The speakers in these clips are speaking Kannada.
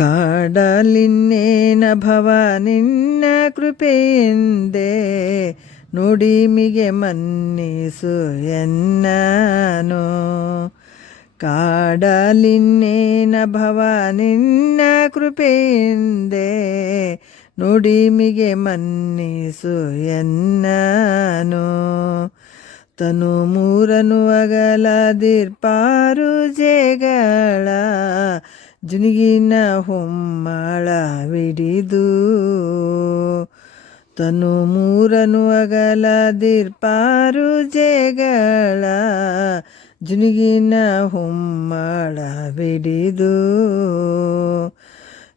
ಕಾಡಲಿನ್ನೇನ ಭವ ನಿನ್ನ ಕೃಪೆಯಿಂದೆ ನುಡಿಮಿಗೆ ಮನ್ನಿಸು ಎನ್ನನು. ಕಾಡಲಿನ್ನೇನ ಭವ ನಿನ್ನ ಕೃಪೆಯಿಂದೆ ನುಡಿಮಿಗೆ ಮನ್ನಿಸು ಎನ್ನನು. ತನು ಮೂರನು ಅಗಲದಿರ್ಪಾರು ಜೇಗಳ ಜುನುಗಿನ ಹೊಮ್ಮಳವಿಡಿದು ತನು ಮೂರನು ಅಗಲದಿರ್ಪಾರು ಜೇಗಳ. ಜುನುಗಿನ ಹೊಮ್ಮಳವಿಡಿದು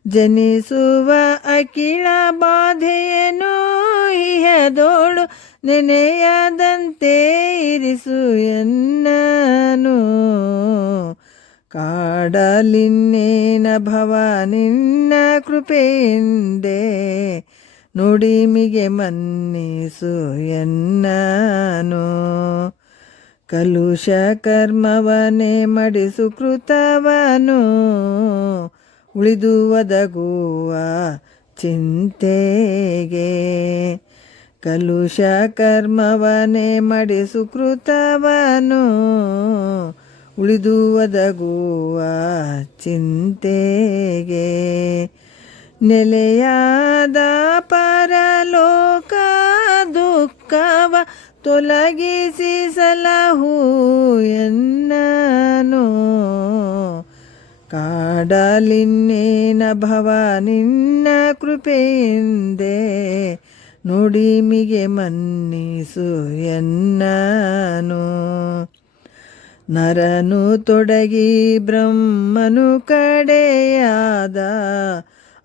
ಜನಿಸುವ ಅಖಿಳ ಬಾಧೆಯನು ಇಹದೋಳು ನೆನೆಯದಂತೆ ಇರಿಸು ಎನ್ನನು. ಕಾಡಲಿನ್ನೇನ ಭವ ನಿನ್ನ ಕೃಪೆಯಿಂದೆ ನುಡಿಮಿಗೆ ಮನ್ನಿಸು ಎನ್ನನು. ಕಲುಷ ಕರ್ಮವನೇ ಮಡಿಸು ಕೃತವನು. ಉಳಿದು ಒದಗುವ ಚಿಂತೆಗೆ ಕಲುಷ ಕರ್ಮವನೇ ಮಡಿಸು ಕೃತವನು. ಉಳಿದು ಒದಗುವ ಚಿಂತೆಗೆ ನೆಲೆಯಾದ ಪರಲೋಕ ದುಃಖವ ತೊಲಗಿಸಿ ಸಲಹು ಎನ್ನನು. ಕಾಡಲಿನ್ನೇನ ಭವ ನಿನ್ನ ಕೃಪೆಯಿಂದೆ ನುಡಿಮಿಗೆ ಮನ್ನಿಸು ಎನ್ನನು. ನರನು ತೊಡಗಿ ಬ್ರಹ್ಮನು ಕಡೆಯಾದ,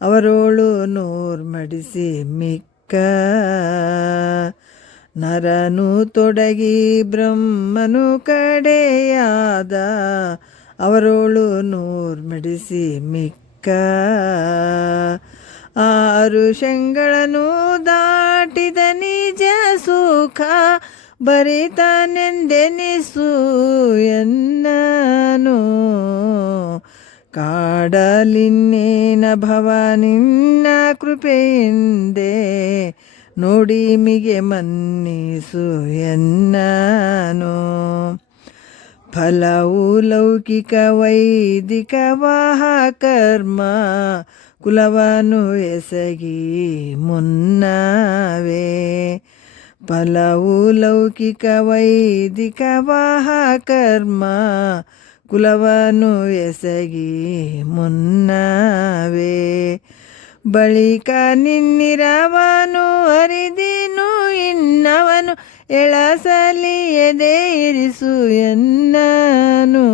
ಅವರೋಳು ನೂರ್ಮಡಿಸಿ ಮಿಕ್ಕ. ನರನು ತೊಡಗಿ ಬ್ರಹ್ಮನು ಕಡೆಯಾದ, ಅವರೋಳು ನೂರ್ಮಡಿಸಿ ಮಿಕ್ಕ. ಆರು ಶಂಗಳನು ದಾಟಿದ ನಿಜ ಸುಖ ಬರಿತಾನೆಂದೆನಿಸು ಎನ್ನನು. ಕಾಡಲಿನ್ನೇನ ಭವ ನಿನ್ನ ಕೃಪೆಯಿಂದೆ ನುಡಿಮಿಗೆ ಮನ್ನಿಸು ಎನ್ನನು. ಫಲವು ಲೌಕಿಕ ವೈದಿಕ ವಾಹ ಕರ್ಮ ಕುಲವನು ಎಸಗಿ ಮುನ್ನವೇ. ಫಲವು ಲೌಕಿಕ ವೈದಿಕ ವಾಹ ಕರ್ಮ ಕುಲವನು ಎಸಗಿ ಮುನ್ನವೇ. ಬಳಿಕ ನಿನ್ನಿರವನು ಅರಿದಿನು ಇನ್ನವನು ಎಳಸಲಿಯದೆ ಇರಿಸು ಎನ್ನನು.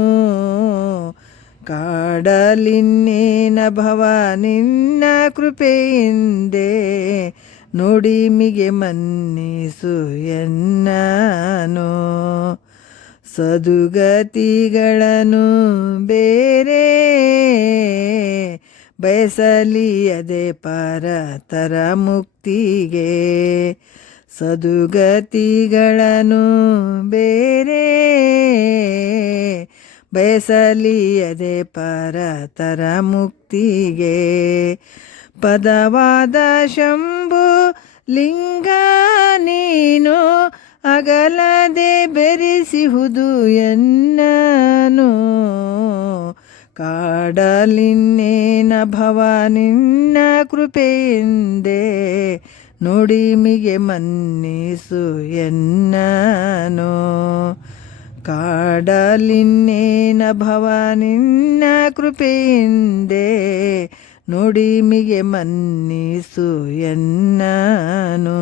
ಕಾಡಲಿನ್ನೇನ ಭವ ನಿನ್ನ ಕೃಪೆಯಿಂದೆ ನುಡಿಮಿಗೆ ಮನ್ನಿಸು ಎನ್ನನು. ಸದುಗತಿಗಳನ್ನು ಬೇರೆ ಬಯಸಲಿಯದೆ ಪರತರ ಮುಕ್ತಿಗೆ. ಸದುಗತಿಗಳನ್ನು ಬೇರೆ ಬಯಸಲಿಯದೆ ಪರತರ ಮುಕ್ತಿಗೆ. ಪದವಾದ ಶಂಭು, ಲಿಂಗ ನೀನು ಅಗಲದೆ ಬೆರೆಸಿಹುದು ಎನ್ನನು. ಕಾಡಲಿನ್ನೇನ ಭವ ನಿನ್ನ ಕೃಪೆಯಿಂದೆ ನುಡಿಮಿಗೆ ಮನ್ನಿಸು ಎನ್ನನು. ಕಾಡಲಿನ್ನೇನ ಭವ ನಿನ್ನ ಕೃಪೆಯಿಂದೆ ನುಡಿಮಿಗೆ ಮನ್ನಿಸು ಎನ್ನನು.